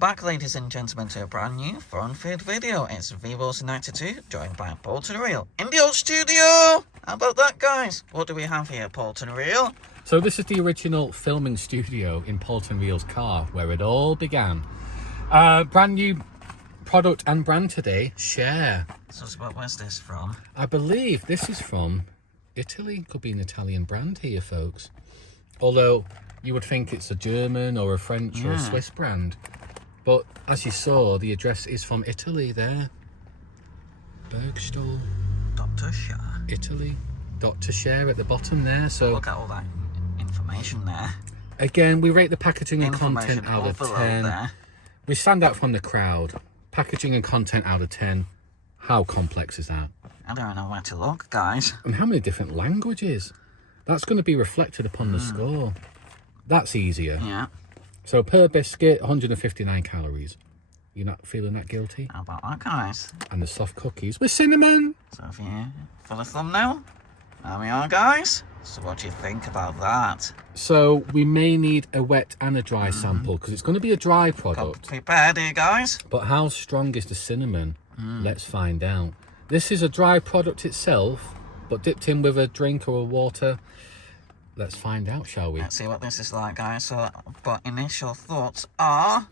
Welcome back, ladies and gentlemen, to a brand new foreign food video. It's VWilson92, joined by Paul to the Reel in the old studio. How about that, guys? What do we have here, Paul to the Reel? So this is the original filming studio in Paul to the Reel's car, where it all began. Brand new product and brand today, Share. So where's this from? I believe this is from Italy. Could be an Italian brand here, folks. Although you would think it's a German or a French or a Swiss brand. But as you saw, the address is from Italy there. Bergstall. Dr. Share. Italy. Dr. Share at the bottom there. So look at all that information there. Again, we rate the packaging and content out of 10. There. We stand out from the crowd. Packaging and content out of 10. How complex is that? I don't know where to look, guys. And how many different languages? That's going to be reflected upon the score. That's easier. Yeah. So per biscuit, 159 calories. You're not feeling that guilty? How about that, guys? And the soft cookies with cinnamon. So if you for the thumbnail, there we are, guys. So what do you think about that? So we may need a wet and a dry sample because it's going to be a dry product. Come prepared here, guys. But how strong is the cinnamon? Let's find out. This is a dry product itself, but dipped in with a drink or a water. Let's find out, shall we? Let's see what this is like, guys. So, but initial thoughts are,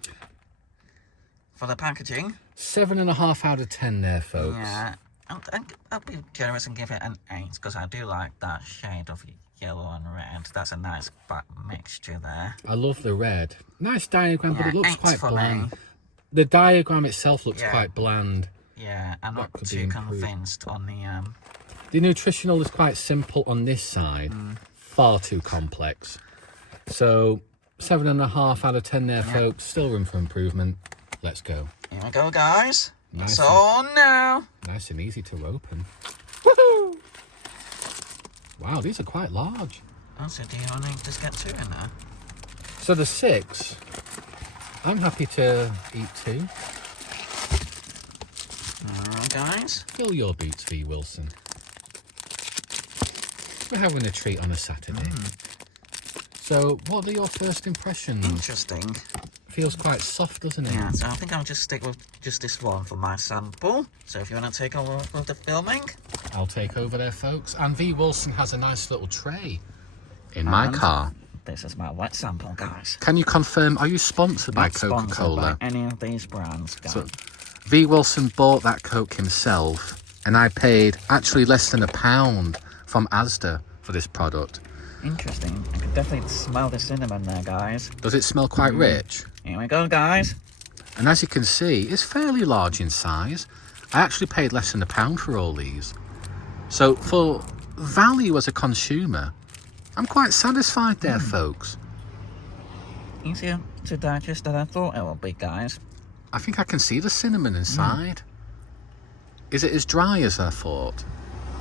for the packaging, 7.5 out of 10 there, folks. Yeah, I'll be generous and give it an 8 because I do like that shade of yellow and red. That's a nice mixture there. I love the red. Nice diagram, but it looks quite bland. Me. The diagram itself looks quite bland. Yeah, I'm not too convinced on the... The nutritional is quite simple on this side. Far too complex. So 7.5 out of 10 there, folks. Still room for improvement. Let's go. Here we go, guys. Nice it's on now. Nice and easy to open. Woohoo! Wow, these are quite large. Oh, so do you only just get 2 in there? So the 6, I'm happy to eat 2. Alright, guys. Fill your boots, V. Wilson. We're having a treat on a Saturday. So, what are your first impressions? Interesting. Feels quite soft, doesn't it? Yeah, so I think I'll just stick with just this one for my sample. So if you want to take over with the filming. I'll take over there, folks. And V. Wilson has a nice little tray in my car. This is my wet sample, guys. Can you confirm, are you sponsored by Coca-Cola? Sponsored by any of these brands, guys. So, V. Wilson bought that Coke himself, and I paid actually less than £1 from Asda for this product. Interesting. I can definitely smell the cinnamon there, guys. Does it smell quite rich? Here we go, guys. And as you can see, it's fairly large in size. I actually paid less than £1 for all these. So for value as a consumer, I'm quite satisfied there, folks. Easier to digest than I thought it would be, guys. I think I can see the cinnamon inside. Is it as dry as I thought?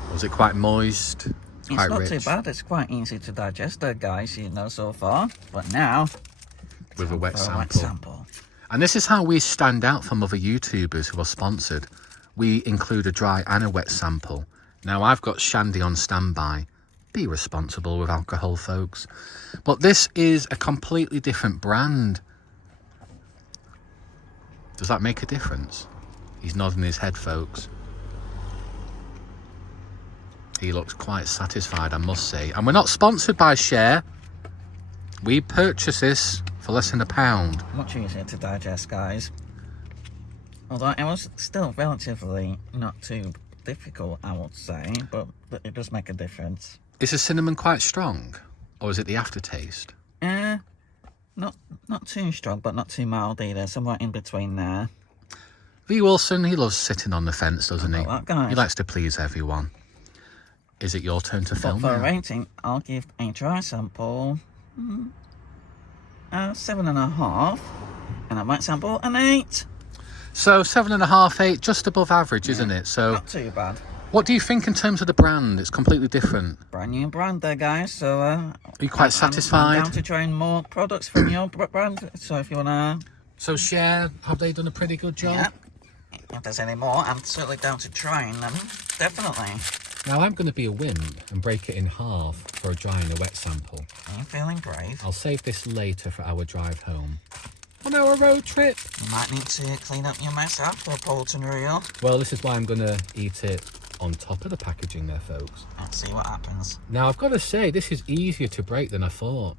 Or is it quite moist? It's not too bad. It's quite easy to digest there, guys, you know, so far. But now, with a wet sample. And this is how we stand out from other YouTubers who are sponsored. We include a dry and a wet sample. Now, I've got Shandy on standby. Be responsible with alcohol, folks. But this is a completely different brand. Does that make a difference? He's nodding his head, folks. He looks quite satisfied, I must say. And we're not sponsored by Share. We purchase this for less than £1. Much easier to digest, guys. Although it was still relatively not too difficult, I would say. But it does make a difference. Is the cinnamon quite strong? Or is it the aftertaste? Not too strong, but not too mild either. Somewhere in between there. V. Wilson, he loves sitting on the fence, doesn't he? That, guys. He likes to please everyone. Is it your turn to film? For a rating, I'll give a dry sample 7.5, and a wet sample an 8. So 7.5, 8, just above average, isn't it? So not too bad. What do you think in terms of the brand? It's completely different. Brand new brand there, guys. So are you quite satisfied? I'm down to trying more products from your brand. So if you wanna, so Share, have they done a pretty good job? Yeah. If there's any more, I'm certainly down to trying them. Definitely. Now I'm going to be a wimp and break it in half for a dry and a wet sample. Are you feeling brave? I'll save this later for our drive home. on our road trip. You might need to clean up your mess after Bolton Reel. Well, this is why I'm going to eat it on top of the packaging there, folks. Let's see what happens. Now, I've got to say, this is easier to break than I thought.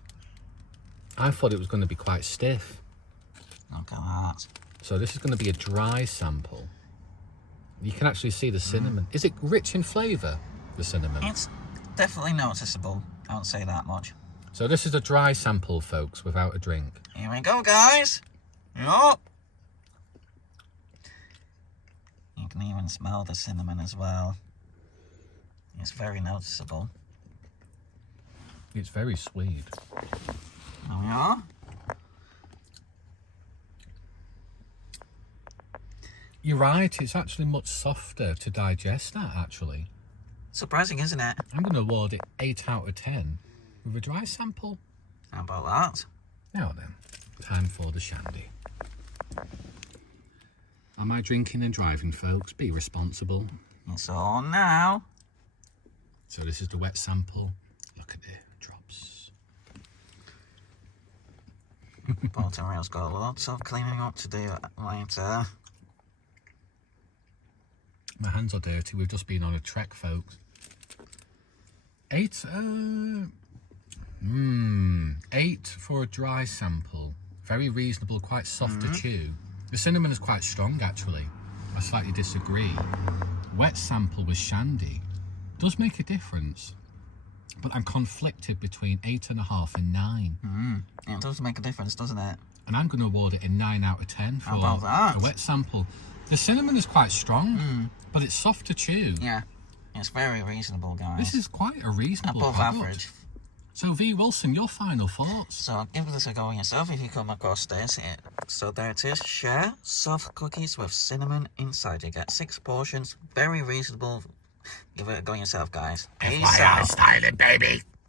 I thought it was going to be quite stiff. Look at that. So this is going to be a dry sample. You can actually see the cinnamon. Is it rich in flavour, the cinnamon? It's definitely noticeable. I won't say that much. So this is a dry sample, folks, without a drink. Here we go, guys. Yup. You can even smell the cinnamon as well. It's very noticeable. It's very sweet. There we are. You're right, it's actually much softer to digest that, actually. Surprising, isn't it? I'm going to award it 8 out of 10 with a dry sample. How about that? Now then, time for the shandy. Am I drinking and driving, folks? Be responsible. It's on now. So this is the wet sample. Look at the drops. Bolton Reel's got lots of cleaning up to do later. My hands are dirty. We've just been on a trek, folks. 8 for a dry sample. Very reasonable, quite soft to chew. The cinnamon is quite strong, actually. I slightly disagree. Wet sample with shandy does make a difference, but I'm conflicted between 8.5 and 9. It does make a difference, doesn't it? And I'm going to award it a 9 out of 10 for How about that? a wet sample. The cinnamon is quite strong, but it's soft to chew. Yeah, it's very reasonable, guys. This is quite a reasonable above product. average. So V. Wilson, your final thoughts? So give this a go yourself if you come across this. So there it is. Share soft cookies with cinnamon inside. You get 6 portions. Very reasonable. Give it a go yourself, guys. Peace out. styling, baby.